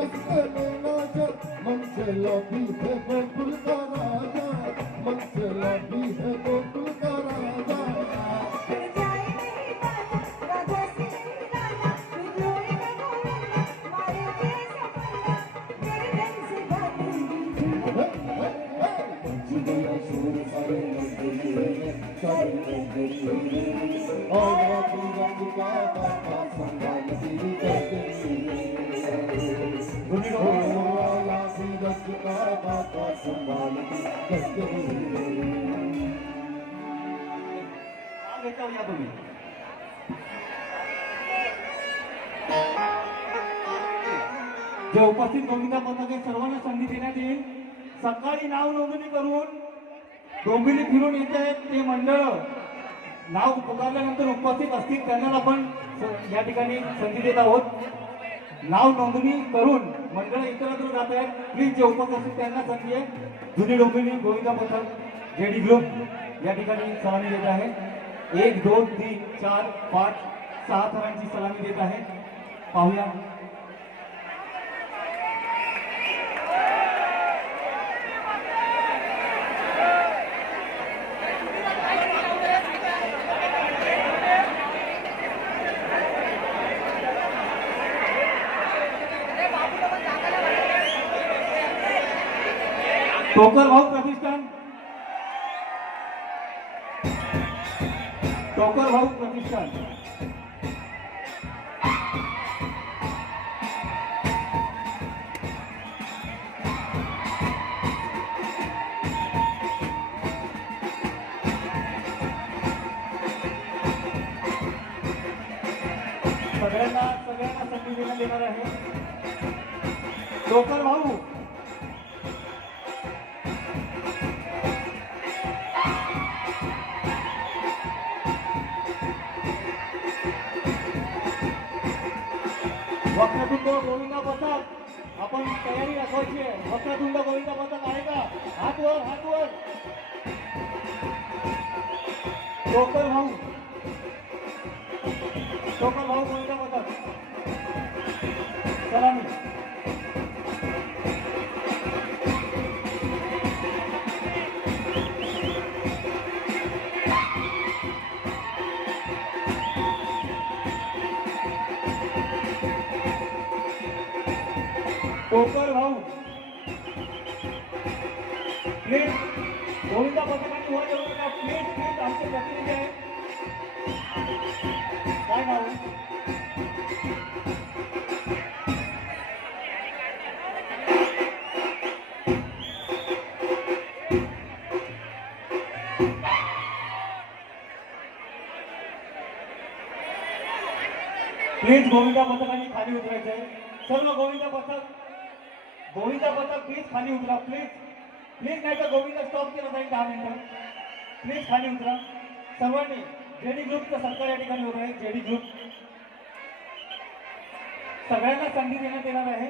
रस्ते में ना जा, मन से लौटी है गोकुल का राजा, मन से लौटी है गोकुल का राजा। या तुम्ही जे उपस्थित गोविंदा पथके सर्वांना संधी देण्यात येईल। सकाळी नाव नोंदणी करून डोंबिवली फिरून येते ते मंडळ नाव पुकारल्यानंतर उपस्थित असतील त्यांना आपण या ठिकाणी संधी देत आहोत। नाव नोंदणी करून मंडळ इतरत्र जात आहेत, प्लीज जे उपस्थित असतील त्यांना संधी आहे। जुनी डोंबिवली गोविंदा पथक जेडी ग्रुप या ठिकाणी सलामी देत आहे। 1 2 3 4 5 6 थरांची सलामी देत आहे। पाहूया टोकर भाऊ प्रतिष्ठान, टोकर भाऊ प्रतिष्ठान सगळ्यांना संधी देण्यात येणार आहे। टोकर भाऊ वक्रतुंड गोविंदा पथक आपण तयारी दाखवायची आहे। वक्रतुंड गोविंदा पथक आहे का? हात वर, हात वर। टोकर भाऊ, टोकर भाऊ गोविंदा पथक सलामी। टोकर भाऊ प्लीज गोविंदा पथकाने वर येऊ नका, प्लीज प्लीज आमचे प्रतिनिधी आहे। काय नाव प्लीज गोविंदा पथकाने खाली उतरायचं आहे। सर्व गोविंदा पथक प्लीज खाली उतरा, प्लीज प्लीज, नाही तर गोविंदा स्टॉप केला जाईल 10 मिनिटं। प्लीज खाली उतरा सर्वांनी। जेडी ग्रुपचं सरकार या ठिकाणी होत आहे। जेडी ग्रुप सगळ्यांना संधी देण्यात येणार आहे।